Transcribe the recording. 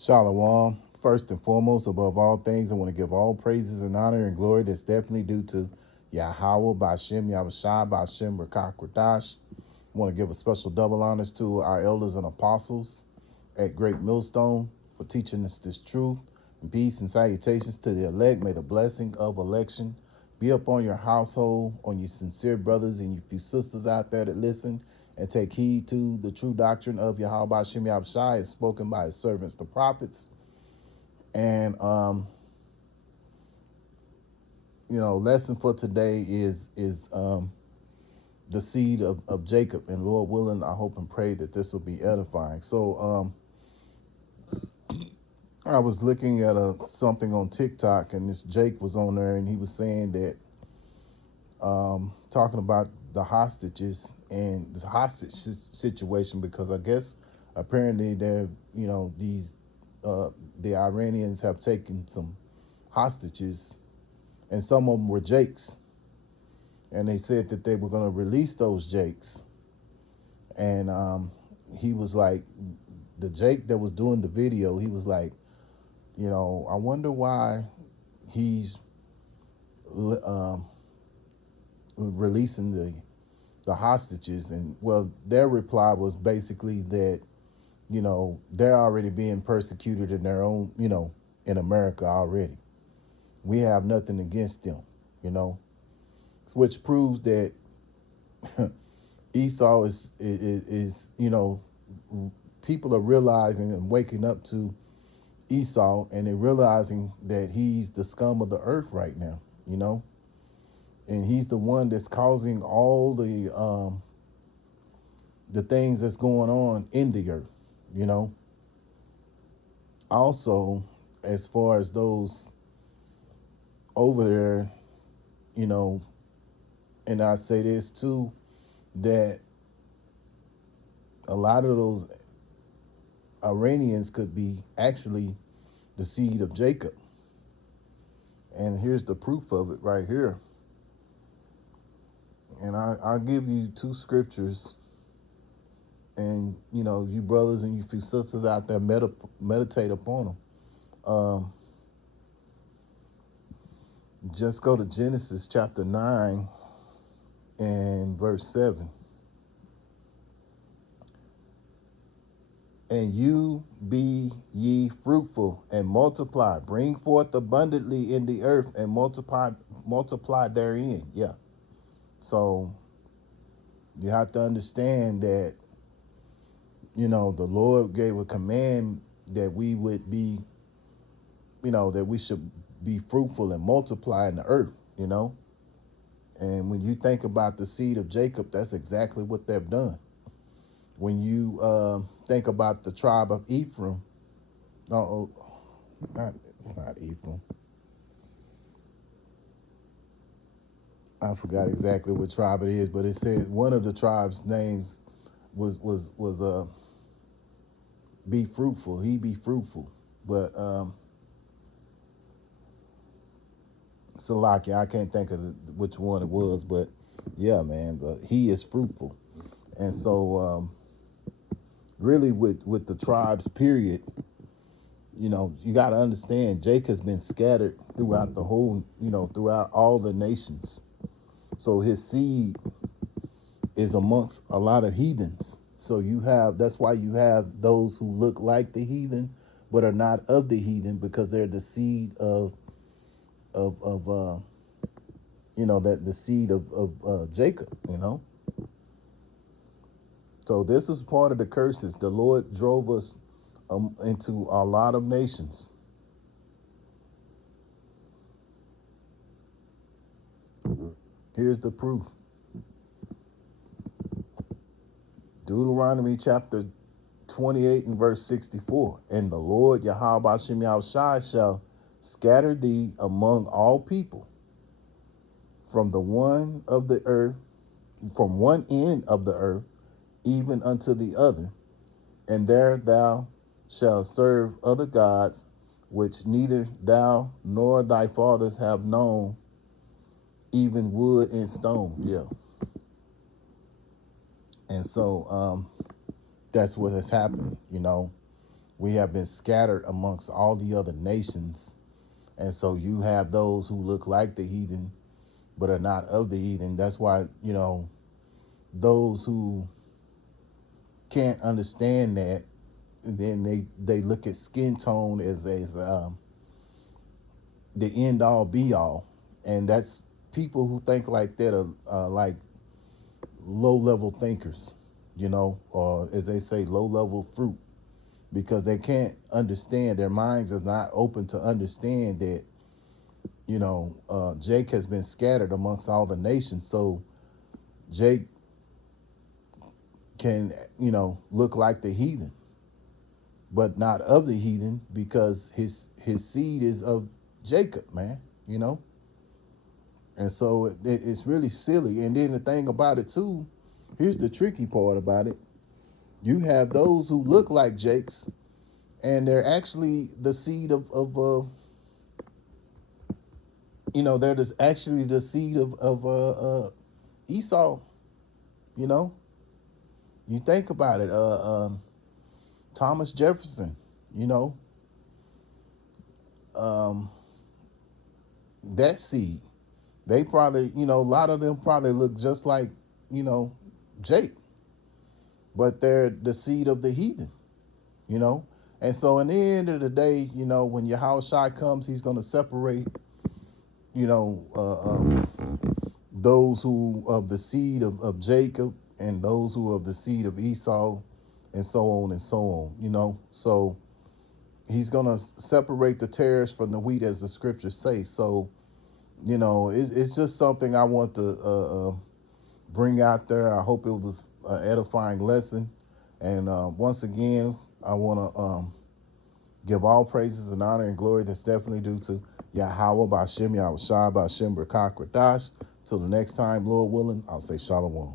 Shalom. First and foremost, above all things, I want to give all praises and honor and glory that's definitely due to Yahweh, Bashem, Yahushua, Bashem, Rakak, Radash. I want to give a special double honors to our elders and apostles at Great Millstone for teaching us this truth. And peace and salutations to the elect. May the blessing of election be upon your household, on your sincere brothers and your few sisters out there that listen and take heed to the true doctrine of Yahweh Shem Yahushai as spoken by his servants, the prophets. And lesson for today is the seed of Jacob. And Lord willing, I hope and pray that this will be edifying. So I was looking at something on TikTok, and this Jake was on there, and he was saying that talking about the hostages and the hostage situation, because I guess apparently they're these the Iranians have taken some hostages, and some of them were Jakes, and they said that they were going to release those Jakes, and he was like, the Jake that was doing the video, he was like, I wonder why he's um, releasing the hostages. And well, their reply was basically that they're already being persecuted in their own, in America already. We have nothing against them, you know, which proves that Esau is people are realizing and waking up to Esau, and they're realizing that he's the scum of the earth right now, and he's the one that's causing all the things that's going on in the earth, you know. Also, as far as those over there, you know, and I say this too, that a lot of those Iranians could be actually the seed of Jacob. And here's the proof of it right here. And I'll give you two scriptures, and you brothers and you few sisters out there, meditate upon them. Just go to Genesis chapter 9 and verse 7. And you be ye fruitful and multiply, bring forth abundantly in the earth and multiply therein. Yeah. So you have to understand that, the Lord gave a command that we would be, that we should be fruitful and multiply in the earth, And when you think about the seed of Jacob, that's exactly what they've done. When you think about the tribe of Ephraim, it's not Ephraim. I forgot exactly what tribe it is, but it said one of the tribes' names was be fruitful. He be fruitful, but Salakia, I can't think of which one it was, but yeah, man. But he is fruitful, and so really with the tribes, period. You got to understand, Jake has been scattered throughout the whole, throughout all the nations. So his seed is amongst a lot of heathens. So that's why you have those who look like the heathen, but are not of the heathen, because they're the seed of that the seed of Jacob, So this is part of the curses. The Lord drove us into a lot of nations. Here's the proof. Deuteronomy chapter 28 and verse 64. And the Lord Yahweh Shem Yahushai shall scatter thee among all people from one end of the earth, even unto the other, and there thou shalt serve other gods, which neither thou nor thy fathers have known, even wood and stone. Yeah. And so that's what has happened, We have been scattered amongst all the other nations. And so you have those who look like the heathen, but are not of the heathen. That's why, those who can't understand that, then they look at skin tone as the end all be all. And that's people who think like that are like low level thinkers, or as they say, low level fruit, because they can't understand. Their minds are not open to understand that, Jake has been scattered amongst all the nations. So Jake can, look like the heathen, but not of the heathen, because his seed is of Jacob, man. You know, and so it's really silly. And then the thing about it too, here's the tricky part about it: you have those who look like Jake's, and they're actually the seed they're just actually the seed of Esau. You know, you think about it. Thomas Jefferson. You know, um, that seed. They probably, a lot of them probably look just like, you know, Jake, but they're the seed of the heathen, you know. And so, in the end of the day, when Yahushua comes, he's going to separate, you know, those who of the seed of Jacob and those who of the seed of Esau, and so on and so on, So he's going to separate the tares from the wheat, as the scriptures say. So, it's just something I want to bring out there. I hope it was an edifying lesson. And once again, I want to give all praises and honor and glory that's definitely due to Yahweh Bashem, Yahushua Bashem, Brakak Radash. Till the next time, Lord willing, I'll say Shalom.